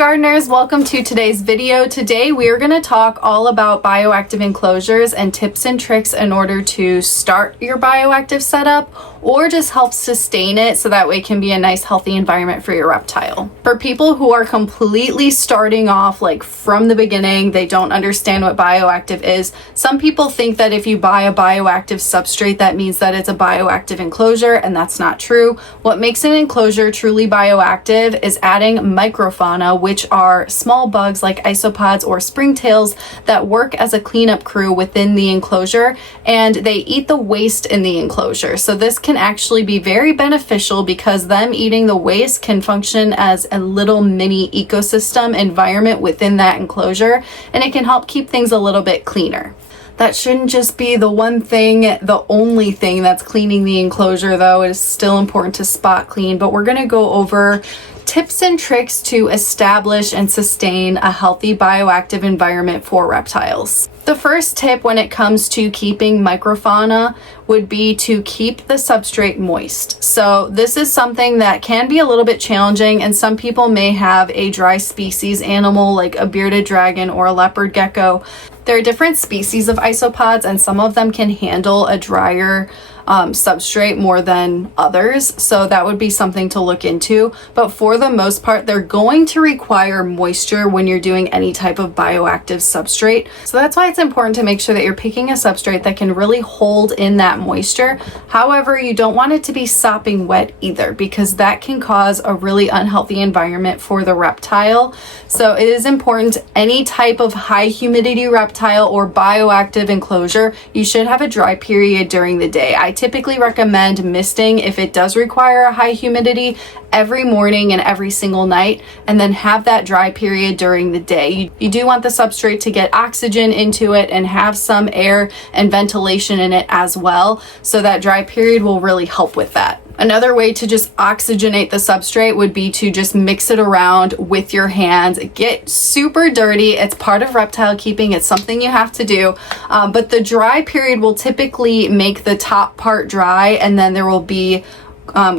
gardeners, welcome to today's video. Today we are going to talk all about bioactive enclosures and tips and tricks in order to start your bioactive setup or just help sustain it so that way it can be a nice healthy environment for your reptile. For people who are completely starting off like from the beginning, they don't understand what bioactive is. Some people think that if you buy a bioactive substrate that means that it's a bioactive enclosure, and that's not true. What makes an enclosure truly bioactive is adding microfauna, which are small bugs like isopods or springtails that work as a cleanup crew within the enclosure, and they eat the waste in the enclosure. So this can actually be very beneficial because them eating the waste can function as a little mini ecosystem environment within that enclosure, and it can help keep things a little bit cleaner. That shouldn't just be the one thing, the only thing that's cleaning the enclosure though. It is still important to spot clean, but we're gonna go over tips and tricks to establish and sustain a healthy bioactive environment for reptiles. The first tip when it comes to keeping microfauna would be to keep the substrate moist. So this is something that can be a little bit challenging, and some people may have a dry species animal like a bearded dragon or a leopard gecko. There are different species of isopods, and some of them can handle a drier substrate more than others, so that would be something to look into. But for the most part, they're going to require moisture when you're doing any type of bioactive substrate. So that's why it's important to make sure that you're picking a substrate that can really hold in that moisture. However, you don't want it to be sopping wet either, because that can cause a really unhealthy environment for the reptile. So it is important, any type of high humidity reptile or bioactive enclosure, you should have a dry period during the day. I typically recommend misting if it does require a high humidity every morning and every single night, and then have that dry period during the day. You do want the substrate to get oxygen into it and have some air and ventilation in it as well, so that dry period will really help with that. Another way to just oxygenate the substrate would be to just mix it around with your hands. Get super dirty. It's part of reptile keeping. It's something you have to do. But the dry period will typically make the top part dry, and then there will be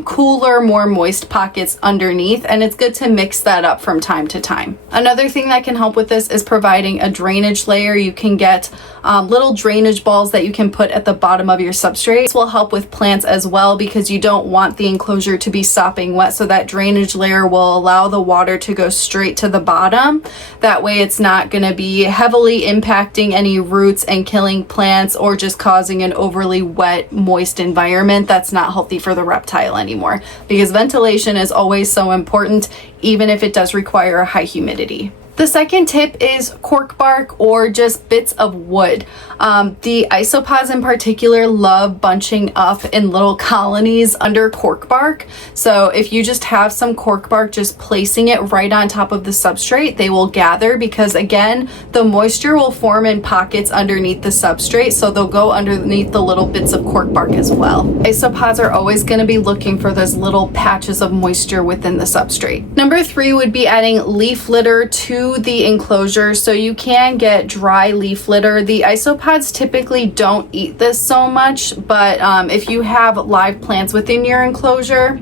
cooler, more moist pockets underneath, and it's good to mix that up from time to time. Another thing that can help with this is providing a drainage layer. You can get little drainage balls that you can put at the bottom of your substrate. This will help with plants as well, because you don't want the enclosure to be sopping wet, so that drainage layer will allow the water to go straight to the bottom. That way it's not going to be heavily impacting any roots and killing plants, or just causing an overly wet, moist environment that's not healthy for the reptile anymore, because ventilation is always so important, even if it does require a high humidity. The second tip is cork bark or just bits of wood. The isopods in particular love bunching up in little colonies under cork bark. So if you just have some cork bark, just placing it right on top of the substrate, they will gather, because again, the moisture will form in pockets underneath the substrate, so they'll go underneath the little bits of cork bark as well. Isopods are always going to be looking for those little patches of moisture within the substrate. Number 3 would be adding leaf litter to the enclosure. So you can get dry leaf litter. The isopods typically don't eat this so much, but if you have live plants within your enclosure,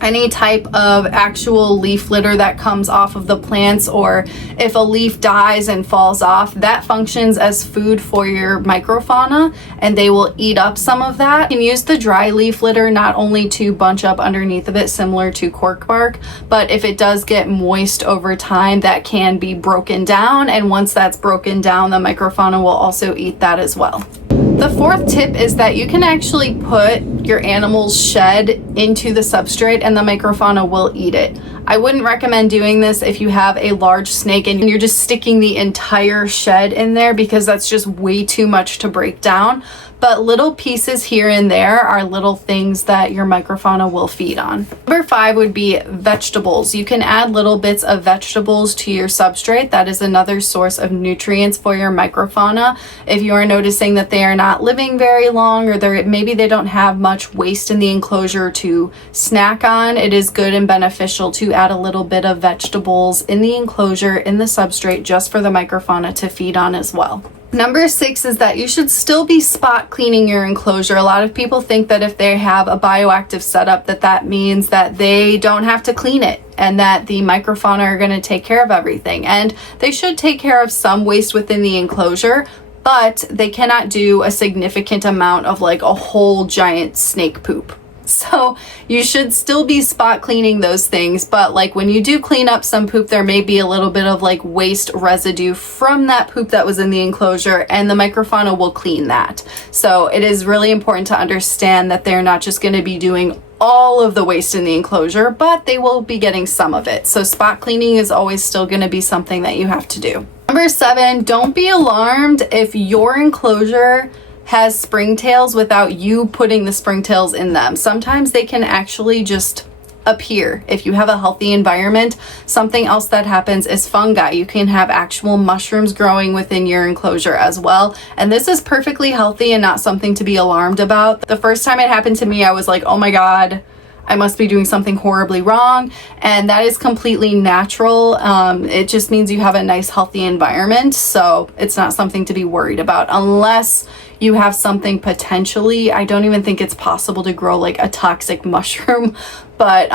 any type of actual leaf litter that comes off of the plants, or if a leaf dies and falls off, that functions as food for your microfauna, and they will eat up some of that. You can use the dry leaf litter not only to bunch up underneath of it, similar to cork bark, but if it does get moist over time, that can be broken down, and once that's broken down, the microfauna will also eat that as well. The fourth tip is that you can actually put your animal's shed into the substrate and the microfauna will eat it. I wouldn't recommend doing this if you have a large snake and you're just sticking the entire shed in there, because that's just way too much to break down. But little pieces here and there are little things that your microfauna will feed on. Number 5 would be vegetables. You can add little bits of vegetables to your substrate. That is another source of nutrients for your microfauna. If you are noticing that they are not living very long, or maybe they don't have much waste in the enclosure to snack on, it is good and beneficial to add a little bit of vegetables in the enclosure, in the substrate, just for the microfauna to feed on as well. Number 6 is that you should still be spot cleaning your enclosure. A lot of people think that if they have a bioactive setup, that means that they don't have to clean it and that the microfauna are going to take care of everything. And they should take care of some waste within the enclosure, but they cannot do a significant amount of like a whole giant snake poop. So you should still be spot cleaning those things, but like when you do clean up some poop, there may be a little bit of like waste residue from that poop that was in the enclosure, and the microfauna will clean that. So it is really important to understand that they're not just going to be doing all of the waste in the enclosure, but they will be getting some of it. So spot cleaning is always still going to be something that you have to do. Number 7, don't be alarmed if your enclosure has springtails without you putting the springtails in them. Sometimes they can actually just appear. If you have a healthy environment, something else that happens is fungi. You can have actual mushrooms growing within your enclosure as well. And this is perfectly healthy and not something to be alarmed about. The first time it happened to me, I was like, oh my God, I must be doing something horribly wrong. And that is completely natural. It just means you have a nice, healthy environment. So it's not something to be worried about unless you have something potentially, I don't even think it's possible to grow like a toxic mushroom. But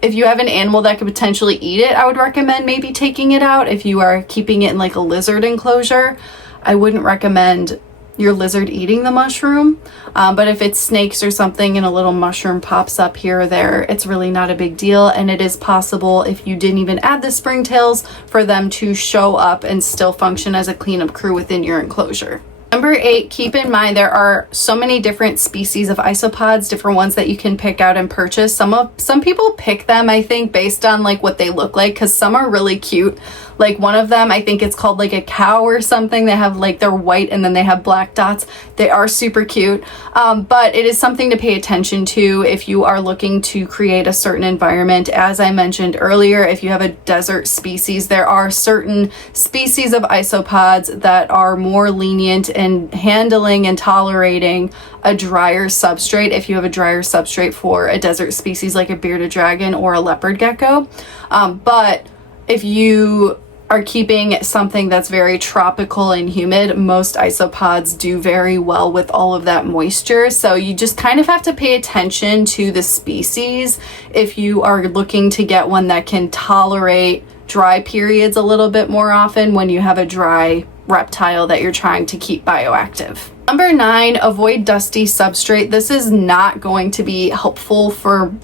if you have an animal that could potentially eat it, I would recommend maybe taking it out. If you are keeping it in like a lizard enclosure, I wouldn't recommend your lizard eating the mushroom. But if it's snakes or something and a little mushroom pops up here or there, it's really not a big deal. And it is possible, if you didn't even add the springtails, for them to show up and still function as a cleanup crew within your enclosure. Number 8, keep in mind there are so many different species of isopods, different ones that you can pick out and purchase. Some people pick them, I think, based on like what they look like, because some are really cute. Like one of them, I think it's called like a cow or something. They have like, they're white and then they have black dots. They are super cute. But it is something to pay attention to if you are looking to create a certain environment. As I mentioned earlier, if you have a desert species, there are certain species of isopods that are more lenient in handling and tolerating a drier substrate. If you have a drier substrate for a desert species like a bearded dragon or a leopard gecko. But if you are keeping something that's very tropical and humid, most isopods do very well with all of that moisture. So you just kind of have to pay attention to the species if you are looking to get one that can tolerate dry periods a little bit more often when you have a dry reptile that you're trying to keep bioactive. Number 9, avoid dusty substrate. This is not going to be helpful for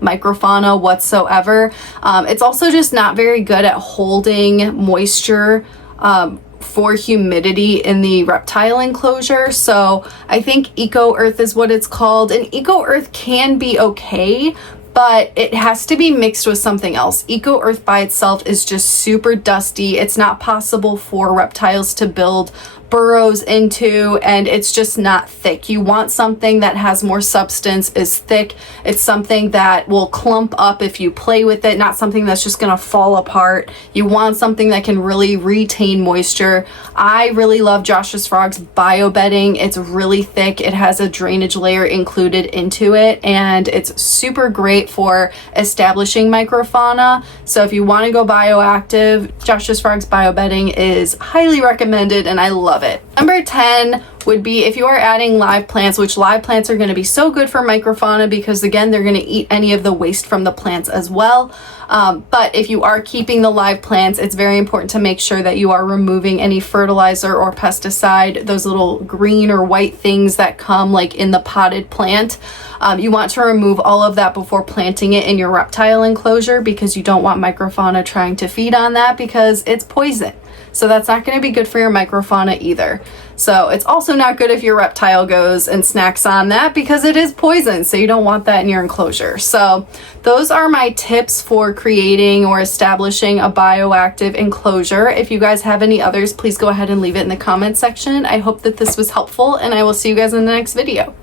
microfauna whatsoever. It's also just not very good at holding moisture for humidity in the reptile enclosure. So I think Eco Earth is what it's called, and Eco Earth can be okay, but it has to be mixed with something else. Eco Earth by itself is just super dusty. It's not possible for reptiles to build burrows into, and it's just not thick. You want something that has more substance, is thick. It's something that will clump up if you play with it, not something that's just gonna fall apart. You want something that can really retain moisture. I really love Josh's Frog's bio bedding. It's really thick. It has a drainage layer included into it, and it's super great for establishing microfauna. So if you want to go bioactive, Josh's Frog's bio bedding is highly recommended, and I love it. Number 10 would be if you are adding live plants, which live plants are going to be so good for microfauna because again, they're going to eat any of the waste from the plants as well. But if you are keeping the live plants, it's very important to make sure that you are removing any fertilizer or pesticide, those little green or white things that come like in the potted plant. You want to remove all of that before planting it in your reptile enclosure because you don't want microfauna trying to feed on that because it's poison. So that's not going to be good for your microfauna either. So it's also not good if your reptile goes and snacks on that because it is poison. So you don't want that in your enclosure. So those are my tips for creating or establishing a bioactive enclosure. If you guys have any others, please go ahead and leave it in the comment section. I hope that this was helpful and I will see you guys in the next video.